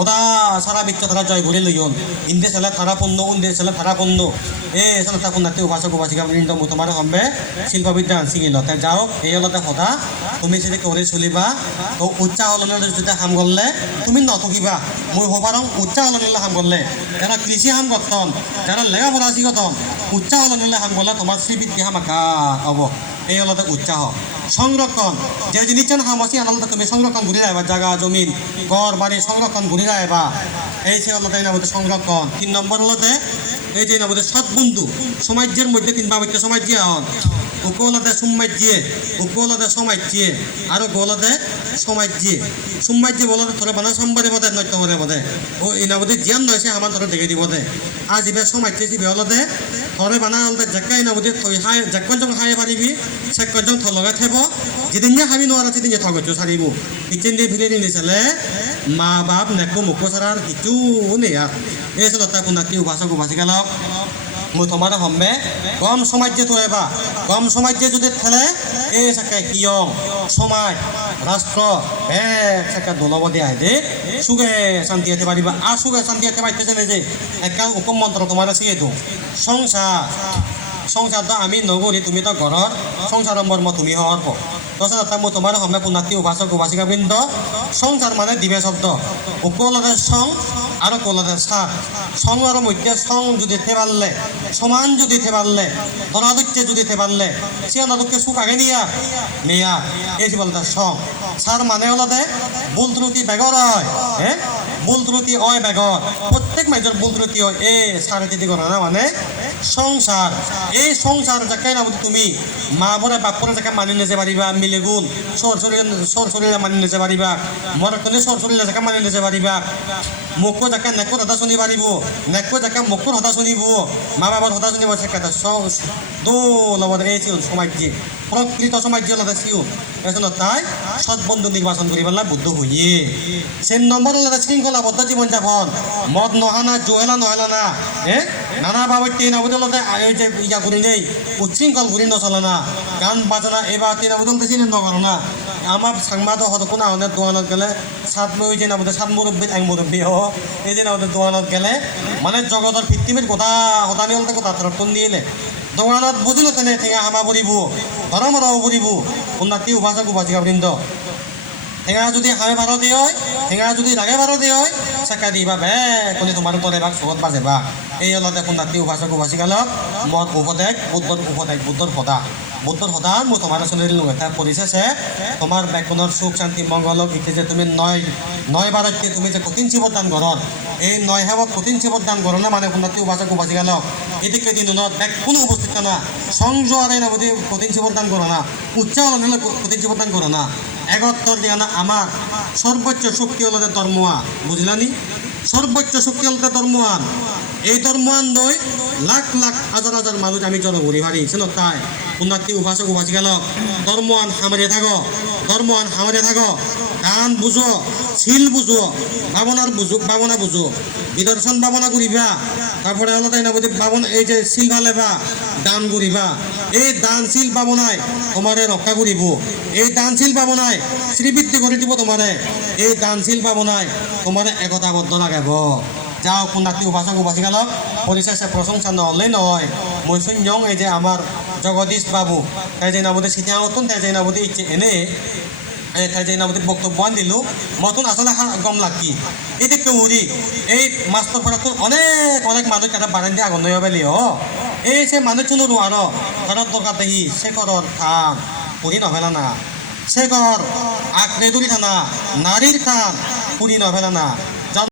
ওদা সারা বিশ্ব তারা জয় করে লইয়ন ইন্দে সালে তারা পণ্য উন্দে সালে তারা পণ্য এ সালে তা কোন নাতে উপাসক উপাসিকা বৃন্দ তোমার হম্বে শিল্পবিদ্যা আনছিঙি লতে যাও এই হলতে সদা তুমি যদি করে চলিবা, তো উচ্চা হলনে যদি হাম গলে তুমি নথকিবা। মই হবারং উচ্চা হলনে হাম গলে যারা কৃষি হাম গঠন যারা লেগা পড়া শিগতন উচ্চা হলনে হাম গলে তোমার শ্রীবৃদ্ধি হামাকা হব। এই হলতে উৎসাহ। সংরক্ষণ। যে জিনিসজন হামসি আনন্দ তুমি সংরক্ষণ ঘুরে যাইবা জায়গা জমিন, ঘর, বাড়ি সংরক্ষণ ঘুরে যাইবা এই সে তাই নামতে সংরক্ষণ। তিন নম্বর হলোতে এই যে নামতে সৎবন্ধু সমাজের মধ্যে তিন বাবিত্য সমাজ হন উপলতে সুমাজ্যে উপলতে সমাজ্যে, আর গোলতে সমাজ্যে। সুমাজ্যে বলতে থরে বানা সম্বাদে বদে নৈত্য মরে বদে। ও ইনাবতে জিয়ান নয় সে আমার থরে দেখে দিব দে। আজ ইবে সমাজ্যে সিবে হলতে থরে বানা হলতে জাক্কা ইনাবতে থই হাই জাক্কজন হাই পারিবি সেকজন থলগে থেব যেদিনে হাবি নোয়ারা সেদিনে থগজ সারিব ইচেন দিয়ে ভিলে নিছিলে মা বাপ নেকো মুখো সারার কিছু নেয়া এই সলতা কোনা কি উপাসক উপাসিকা গেলক মই তোমার হম্মে গম সমাজে তো এবা গম সমাজে যদি ঠেলে এই সাকে কিয়ং সমাজ রাষ্ট্র এক সাকে দলবদি আহে দে সুগে শান্তি হতে পারিবা আর সুগে শান্তি পারতে চলে যে একা হুকুম মন্ত্র তোমার আছে এইটো সংসার সংসার তো আমি নগরি তুমি তো ঘৰৰ সংসাৰ মৰ্ম তুমি হওয়ার পর তাৰপিছত মই তোমাৰ সময় পুনাতি উপাসক, উপাসিকা বৃন্দ। সংসাৰ মানে দিবে শব্দ। উপলতে সং আৰু কলতে সার সং আৰু মধ্যে সং যদি থে পারলে সমান যদি থে পারলে ধনাদুচ্ছে যদি থে পারলে সে অনাদুকে সুখ আগে নিয়া। নিয়া। এই বলতে সং সার মানে হলতে ভুল ত্রুটি বেগর হয়। হ্যাঁ ভুল ত্রুটি হয় প্রত্যেক মেজর ভুল ত্রুটি এ, সাড়ে তিতি করা না মানে? সংসার। এই সংসার যাকে না তুমি, মা বলে বাপ করে যাকে মানি নিতে পারিবা মিলে গুণ। সর শরীরে সর শরীরে মানি নিতে পারিবা মর কলে সর শরীরে যাকে মানি নিতে পারিবা মুখো যাকে নেকর হতা শুনি পারিব নেকো যাকে মুখর হতা শুনিব, মা বাবার হতা শুনিব, সে কথা দো লগত এই ছিল সমাজ্যে প্রকৃত সমাজ্য লগত সিও এজন তাই সৎবন্ধু নির্বাচন করি পেলাই বুদ্ধ হইয়ে সে নম্বর হলে শৃঙ্খলাবদ্ধ জীবন যাপন মদ নহানা জোহেলা নহেলা না, এ? নানা ভাবে ট্রেন আবদলতে এই যে ইয়া করি নেই উচ্ছৃঙ্খল ঘুরি নচলে না। গান বাজনা এবার ট্রেন আবদল বেশি নকরো না। আমার সাংবাদ হত কোনো আমাদের দোকানত গেলে সাত ওই যে আমাদের সাত মুরব্বী এক মুরব্বী হ এই যে আমাদের দোকানত গেলে মানে জগতের ভিত্তিমির কথা হতানি হলতে কথা তরফ দিয়েলে দোকানত বুঝিল তেনে, ঠেঙা হামা পরিব ধরমরাও পরিব উন্নতি উপাসক, উপাসিকা বৃন্দ। ঠেঙা যদি ভাড়া দিয়ে হয় ঠেঙা যদি ভাড়া দিয়ে হয়, চাকা দিবা বে কোনে তোমার তলে বাক চকত বাজে বা। এই হল দেখোন নাতি উপাসক উপাসিকালক মত উপদেশ বুদ্ধর উপদেশ বুদ্ধর সদা। বুদ্ধর সদা, মই তোমার চলির এটা পরিশেষে তোমার ব্যাকরণের সুখ, শান্তি মঙ্গলক ইতে যে তুমি নয় নয় বারতে তুমি যে কঠিন শিবদান গরণ এই নয় হেবত কঠিন শিবদান গরণে মানে উন্নতি উপাসক উপাসিকালক এদিকে দিনত ব্যাক কোনো উপস্থিত না সংযোগে না বুঝি কঠিন শিবদান করো না। উচ্চারণ হলে কঠিন শিবদান করো না। একত্তর দিয়ে না, আমার সর্বোচ্চ শক্তি হলো ধর্মওয়ান বুঝলানি সর্বোচ্চ শক্তি হলো ধর্মওয়ান এই ধর্মওয়ান নয় লাখ লাখ হাজার হাজার মানুষ আমি জনগরি ভারি ছিল তাই? উন্নতি উপাসক উপাসিকা লোক ধর্ময়ান হামারে থাকো। আন হামারে থাকো। গান বুঝো শিল বুঝো ভাবনার বুঝো ভাবনা বুঝো বিদর্শন ভাবনা করিবা। তারপরে হলো তাই না ভাবনা, এই যে শিল ভালেবা দান করিবা। এই দানশীল ভাবনায় তোমারে রক্ষা করিব। এই দানশীল ভাবনায় শ্রীবৃদ্ধি করে দিব তোমারে। এই দানশীল ভাবনায় তোমারে একতাবদ্ধ লাগাব যাও পুনাতি উপাসক উপাসিকালক পরিশেষে প্রশংসা নহলেই নয়। মই শূন্যং এই যে আমার জগদীশ বাবু, তাই যে নাবতে সিটিয়া নতুন, তাই যে নাবতে ইচ্ছে এনে তাই যে নাবতে বক্তব্য দিলো মতন আসলে গম লাগি। এই যে কেউরি, এই মাস্টার পড়াতো অনেক অনেক মানুষ একটা বারান্দি আগুন নয় বেলি হ এই সে মানুষ চুনো ঘৰত দরকার দেখি সে করর খান পুরি নভেলা না। সে ঘর আঁকড়ে দূরি থানা নারীর খান পুরি নভেলা না।